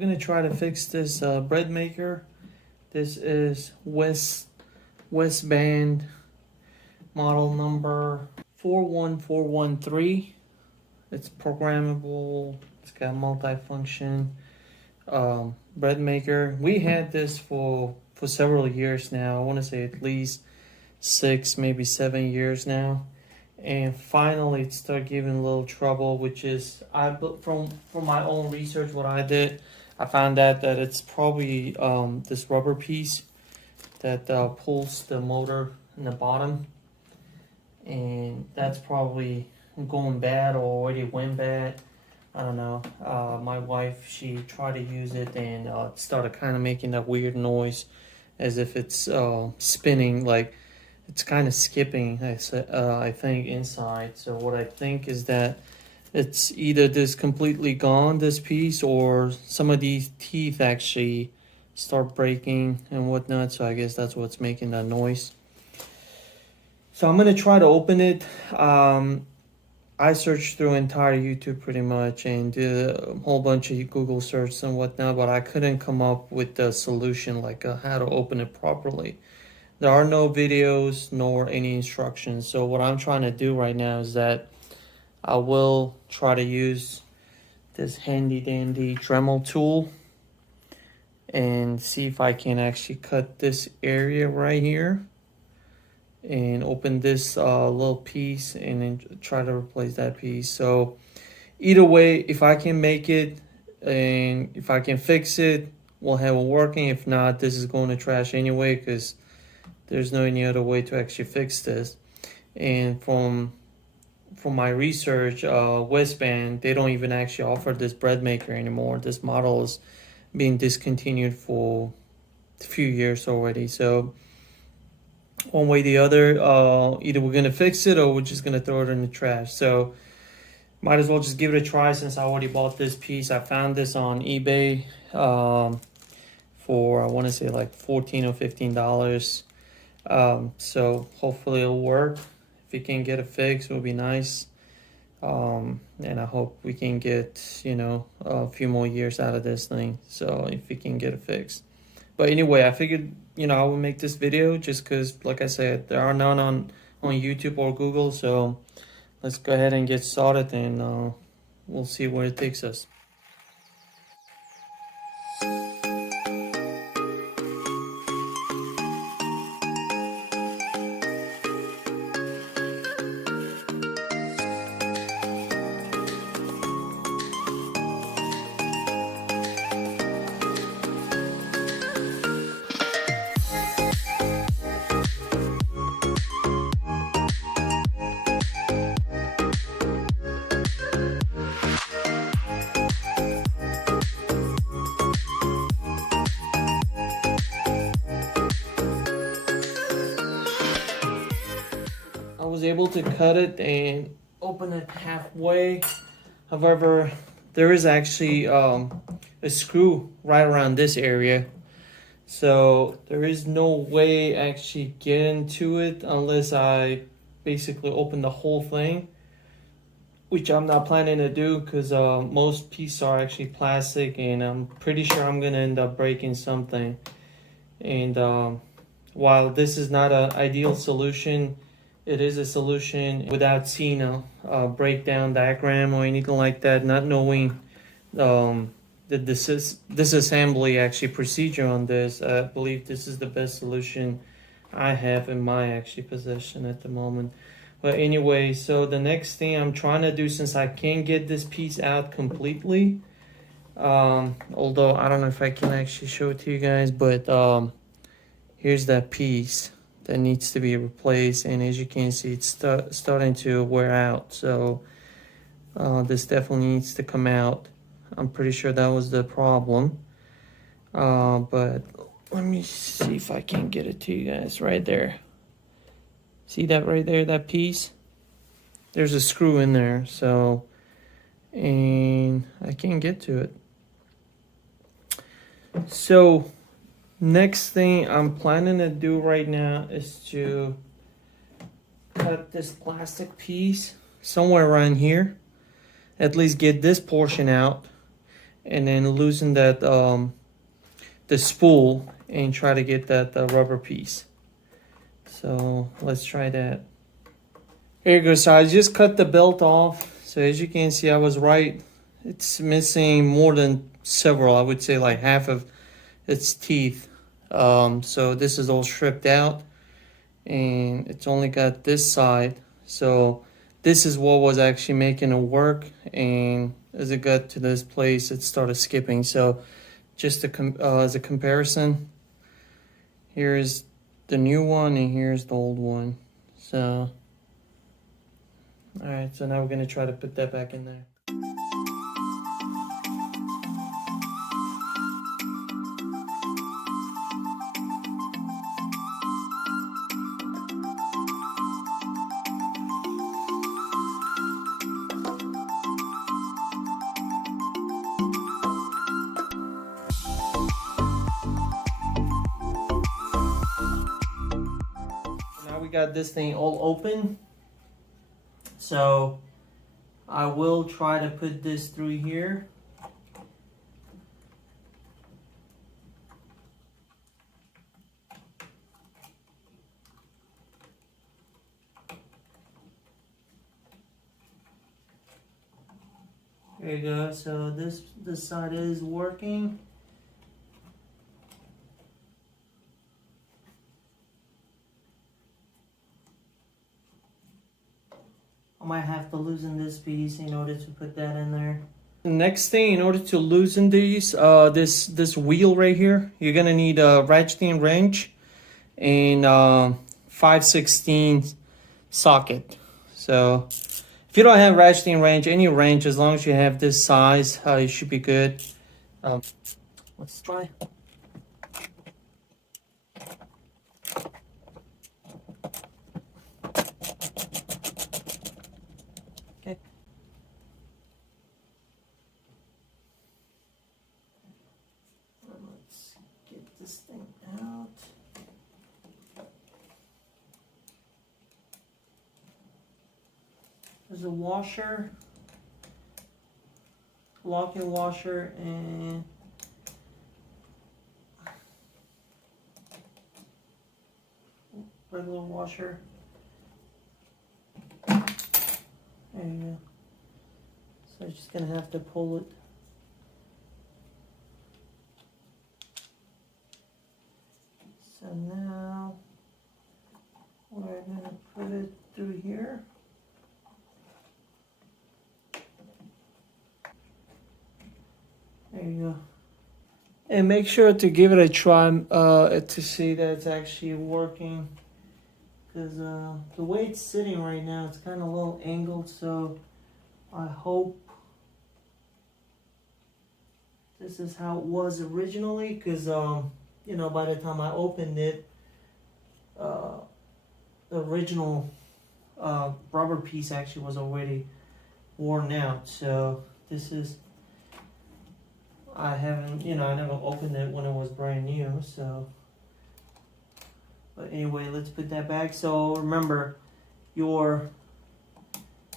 gonna try to fix this bread maker. This is Westband model number 41413. It's programmable. It's got multi-function bread maker. We had this for several years now. I want to say at least 6, maybe 7 years now. And finally it started giving a little trouble, which is from my own research, what I did, I found out that it's probably this rubber piece that pulls the motor in the bottom, and that's probably going bad or already went bad. I don't know. My wife, she tried to use it, and it started kind of making that weird noise as if it's spinning, like it's kind of skipping, I think, inside. So what I think is that it's either this completely gone, this piece, or some of these teeth actually start breaking and whatnot. So I guess that's what's making that noise. So I'm going to try to open it. I searched through entire YouTube pretty much and did a whole bunch of Google searches and whatnot, but I couldn't come up with the solution, like how to open it properly. There are no videos nor any instructions. So what I'm trying to do right now is that I will try to use this handy dandy Dremel tool and see if I can actually cut this area right here and open this little piece and then try to replace that piece. So either way, if I can make it and if I can fix it, we'll have it working. If not, this is going to trash anyway, because there's no any other way to actually fix this. And from my research, Westband, they don't even actually offer this bread maker anymore. This model is being discontinued for a few years already. So one way or the other, either we're gonna fix it or we're just gonna throw it in the trash. So might as well just give it a try, since I already bought this piece. I found this on eBay for, I want to say, like $14 or $15. So hopefully it'll work. If we can get it fixed, it would be nice. And I hope we can get, a few more years out of this thing. So if we can get it fixed. But anyway, I figured, I would make this video just because, like I said, there are none on YouTube or Google. So let's go ahead and get started, and we'll see where it takes us. I was able to cut it and open it halfway. However, there is actually a screw right around this area. So there is no way actually getting to it unless I basically open the whole thing, which I'm not planning to do, because most pieces are actually plastic, and I'm pretty sure I'm going to end up breaking something. And while this is not an ideal solution, it is a solution without seeing a breakdown diagram or anything like that, not knowing the disassembly actually procedure on this. I believe this is the best solution I have in my actually possession at the moment. But anyway, so the next thing I'm trying to do, since I can't get this piece out completely, although I don't know if I can actually show it to you guys, but here's that piece that needs to be replaced, and as you can see, it's starting to wear out. So this definitely needs to come out. I'm pretty sure that was the problem, but let me see if I can get it to you guys. Right there, see that right there, that piece? There's a screw in there, so, and I can't get to it. So next thing I'm planning to do right now is to cut this plastic piece somewhere around here, at least get this portion out, and then loosen that the spool and try to get that rubber piece. So let's try that. Here you go. So I just cut the belt off. So as you can see, I was right. It's missing more than several. I would say like half of its teeth. So this is all stripped out, and it's only got this side. So this is what was actually making it work, and as it got to this place, it started skipping. So just as a comparison, here's the new one and here's the old one. So all right, so now we're gonna try to put that back in there. Now we got this thing all open. So I will try to put this through here. There you go. So this side is working. I might have to loosen this piece in order to put that in there. The next thing, in order to loosen these, this wheel right here, you're gonna need a ratcheting wrench and 5/16 socket. So if you don't have ratcheting wrench, any wrench, as long as you have this size, you should be good. Let's try. Okay. Let's get this thing out. There's a washer, locking washer, and regular washer. There you go. So I'm just gonna have to pull it. So now we're gonna put it through here. There you go. And make sure to give it a try to see that it's actually working. Because the way it's sitting right now, it's kind of a little angled. So I hope this is how it was originally. Because, you know, by the time I opened it, the original rubber piece actually was already worn out. So this is... I haven't, you know, I never opened it when it was brand new, so. But anyway, let's put that back. So remember, your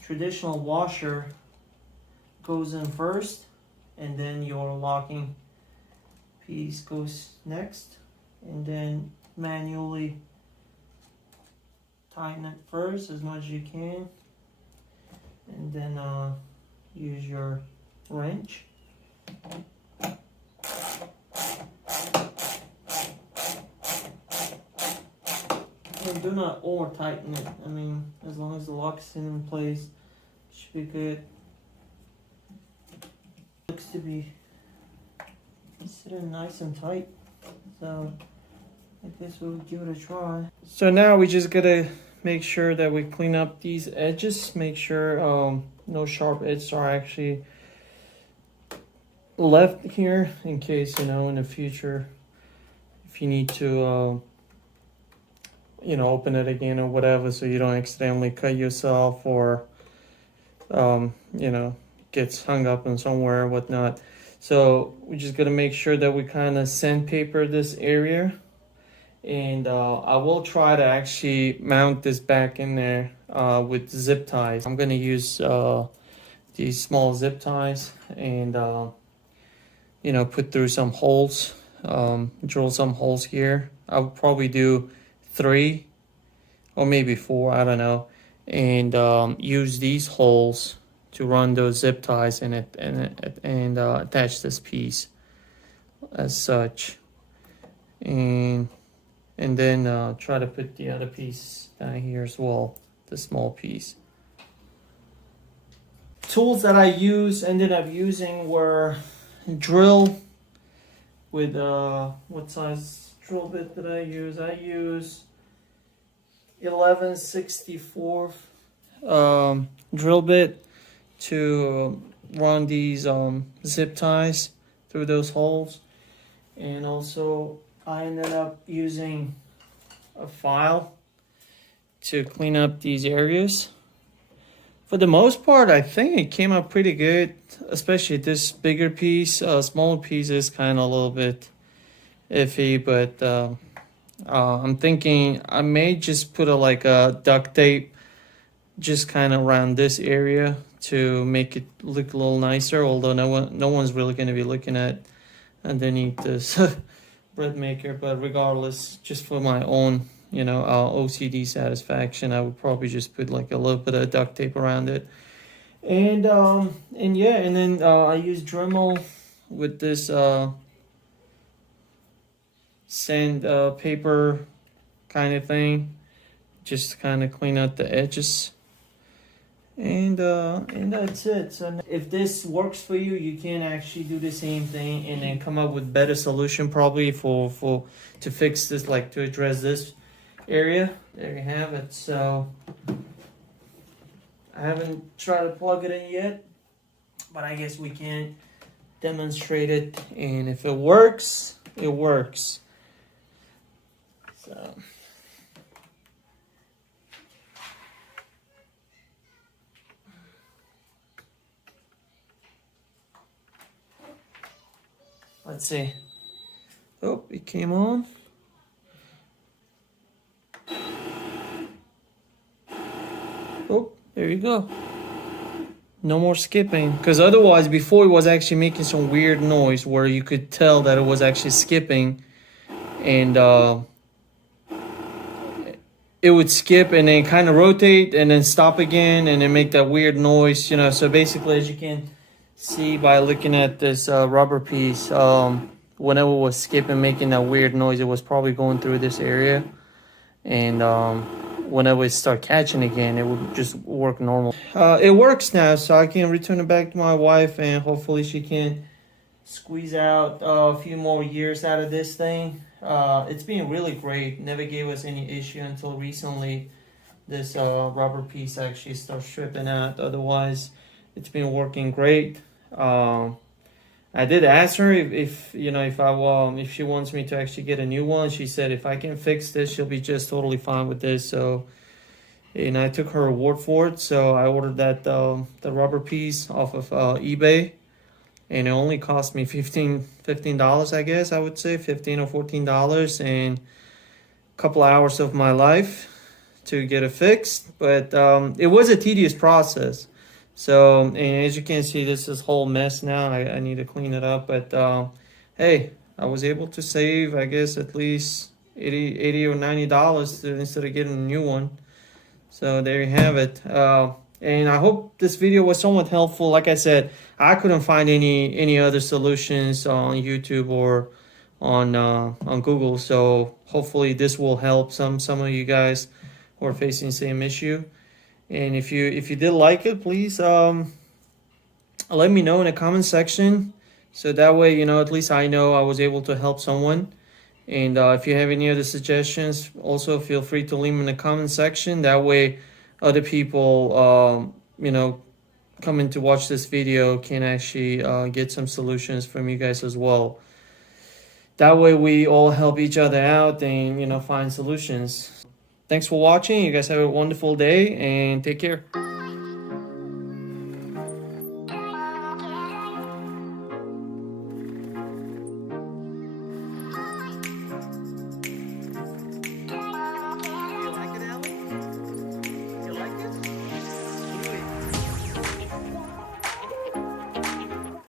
traditional washer goes in first, and then your locking piece goes next, and then manually tighten it first as much as you can, and then use your wrench. And do not over tighten it. I mean, as long as the lock's in place, it should be good. Looks to be sitting nice and tight. So I guess we'll give it a try. So now we just gotta make sure that we clean up these edges. Make sure no sharp edges are actually left here, in case, you know, in the future, if you need to you know, open it again or whatever, so you don't accidentally cut yourself or you know, gets hung up in somewhere or whatnot. So we just gotta make sure that we kind of sandpaper this area, and I will try to actually mount this back in there with zip ties. I'm gonna use these small zip ties, and put through some holes, drill some holes here. I would probably do 3 or maybe 4, I don't know, and use these holes to run those zip ties in it, and attach this piece as such, and then try to put the other piece down here as well, the small piece. Tools that I ended up using were drill with what size drill bit did I use? I use 11/64 drill bit to run these zip ties through those holes, and also I ended up using a file to clean up these areas. For the most part, I think it came out pretty good, especially this bigger piece. Smaller piece is kind of a little bit iffy, but I'm thinking I may just put like a duct tape just kind of around this area to make it look a little nicer, although no one's really going to be looking at underneath this bread maker. But regardless, just for my own OCD satisfaction, I would probably just put like a little bit of duct tape around it. And yeah, and then I use Dremel with this sand paper kind of thing, just to kind of clean out the edges. And that's it. So if this works for you, you can actually do the same thing and then come up with better solution probably to fix this, like to address this area. There you have it. So I haven't tried to plug it in yet, but I guess we can demonstrate it, and if it works, it works. So let's see. Oh, it came on. Oh, there you go. No more skipping, because otherwise before it was actually making some weird noise where you could tell that it was actually skipping, and it would skip and then kind of rotate and then stop again and then make that weird noise, So basically, as you can see by looking at this rubber piece, whenever it was skipping, making that weird noise, it was probably going through this area, and whenever it start catching again, it would just work normal. It works now, so I can return it back to my wife, and hopefully she can squeeze out a few more years out of this thing. It's been really great. Never gave us any issue until recently. This rubber piece actually starts stripping out. Otherwise, it's been working great. I did ask her if she wants me to actually get a new one. She said if I can fix this, she'll be just totally fine with this. So, and I took her word for it. So I ordered that the rubber piece off of eBay, and it only cost me $15, I guess I would say $15 or $14, and a couple hours of my life to get it fixed. But it was a tedious process. So, and as you can see, this is whole mess now. I need to clean it up, but hey, I was able to save, I guess, at least $80 or $90 instead of getting a new one. So there you have it. And I hope this video was somewhat helpful. Like I said, I couldn't find any other solutions on YouTube or on Google. So hopefully this will help some of you guys who are facing the same issue. And if you did like it, please let me know in the comment section, so that way at least I know I was able to help someone. And if you have any other suggestions, also feel free to leave them in the comment section. That way other people coming to watch this video can actually get some solutions from you guys as well. That way we all help each other out and find solutions. Thanks for watching. You guys have a wonderful day and take care.